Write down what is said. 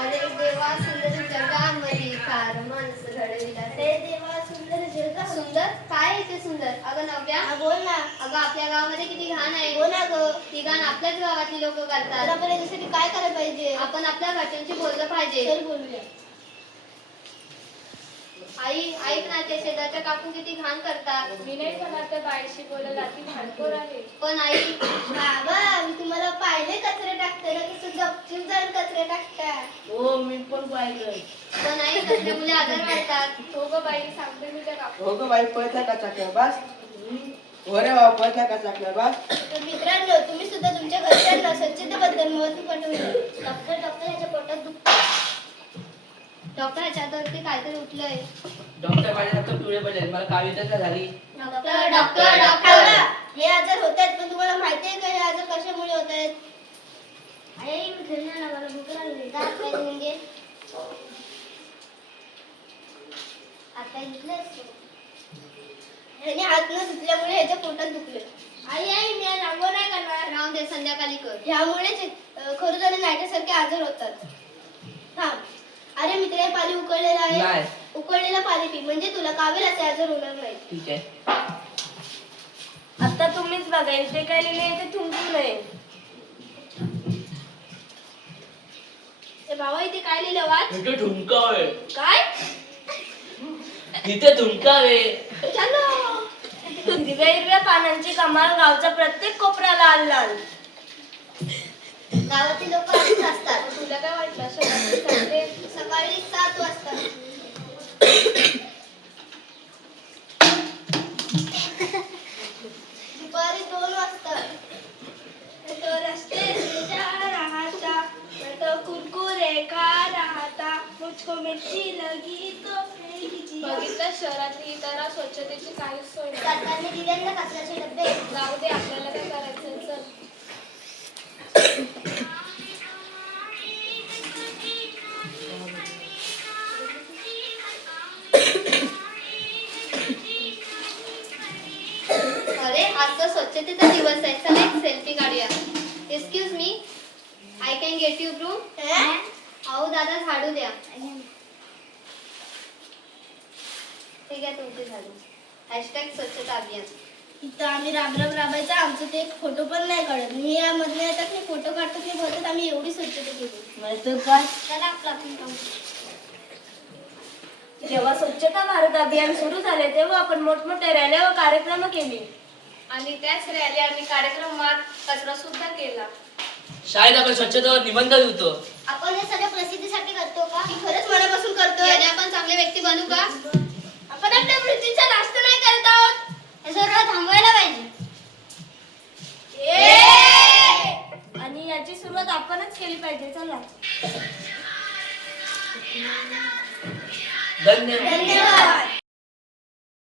अरे देवा सुंदर जगामध्ये फार माणसं घडविला रे देवा सुंदर जगा सुंदर काय आहे ते सुंदर? अगं नव्या बोल ना. अगं आपल्या गावामध्ये किती घाण आहे. हो ना गं, ती घाण आपल्याच गावातली लोक करतात. आपण याच्यासाठी काय करायला पाहिजे? आपण आपल्या घरच्यांशी बोललं पाहिजे. चल बोलूया. आई ऐक ना, ते शेजारच्या काकू किती घाण करतात. मी नाही म्हणणार त्या बाईशी बोलायला, ती भांडखोर आहे. पण आई बाबा मी तुम्हाला पाहिले कचरे टाकताना की गपचूप जाऊन कचरे टाकतात. हो मी पण पाहिलं. पण आई कचऱ्यामुळे आजार वाढतात. हो ग बाई, सांगते मी त्या काकू. हो ग बाई, पळत्या का चाकल्या बस. अरे बाबा, पळत्या का चाकल्या बस. तर मित्रांनो, तुम्ही सुद्धा तुमच्या घरच्यांना स्वच्छतेबद्दल महत्त्व पटवून डॉक्टर ह्याच्या पोटात दुखतं. डॉक्टर ह्याच्यावरती काहीतरी उठलंय. डॉक्टर माझ्या डॉक्टर पिवळे पडले, मला काविता झाली. डॉक्टर डॉक्टर डॉक्टर हे आजार होत आहेत, पण तुम्हाला माहिती आहे का हे आजार कशामुळे होत आहेत? आई मी घरी ना मला भूक लागली. दात काय धुवून घे. आता घेतलंस आणि हात न धुतल्यामुळे ह्याच्या पोटात दुखले. आई आई मी आज आंघोळ नाही करणार. राहून दे, संध्याकाळी कर. ह्यामुळेच खरंच आणि नाईटासारखे आजार होतात. थांब. अरे मित्र, हे पाणी उकळलेलं आहे. नाही. उकळलेलं पाणी पी, म्हणजे तुला कावेलाचे आजार होणार नाही. ठीक आहे. आता तुम्हीच बघा, इथे काय लिहिले ते थुंकू नये. बाबा इथे काय लिहिलं वाच? तिथे ठुमकावे. काय? तिथे ठुमकावे. चलो. हिरव्या हिरव्या पानांची कमाल, गावचा प्रत्येक कोपरा लाल लाल. गावातील लोक अशीच असतात. तुला काय वाटलं? सांगते. सकाळी 7 वाजता. दुपारी 2 वाजता. तो रस्ते राहता, तो कुरकुरे खा राहता, मुझको मिर्ची लगी तो फेंक दिया. बघितलं, शहरातली इतर स्वच्छतेची काहीच सोय नाही. सरकारने दिले ना कचऱ्याचे डबे. जाऊ दे, आपल्याला काय करायचं. चल. अरे आज तर स्वच्छतेचा दिवस आहे. चला एक सेल्फी काढूया. Excuse me, I can get you Bru. अहो दादा झाडू द्या. ठीक आहे, तुमचे झाडू. हॅशटॅग स्वच्छता अभियान. इथं आम्ही राबायचा, आमचं ते एक फोटो पण नाही काढत. मी यामधले येतात मी फोटो काढतो की बोलतात आम्ही एवढी स्वच्छता केली. नाहीतर काय. चला आपलं आपण काम. जेव्हा स्वच्छता भारत अभियान सुरू झाले तेव्हा आपण मोठमोठ्या रॅल्या व कार्यक्रम केली. आणि त्याच रॅली आणि कार्यक्रमात कचरा सुद्धा केला. शाळेत आपण स्वच्छतेवर निबंध लिहितो. आपण हे सगळं प्रसिद्धीसाठी करतो का की खरंच मनापासून करतो? याने आपण चांगले व्यक्ती बनू का? आपण आपल्या पृथ्वीचा नाश नाही करत आहोत. हे सर्व थांबवायला पाहिजे. आणि याची सुरुवात आपणच केली पाहिजे. चला. धन्यवाद. धन्यवाद.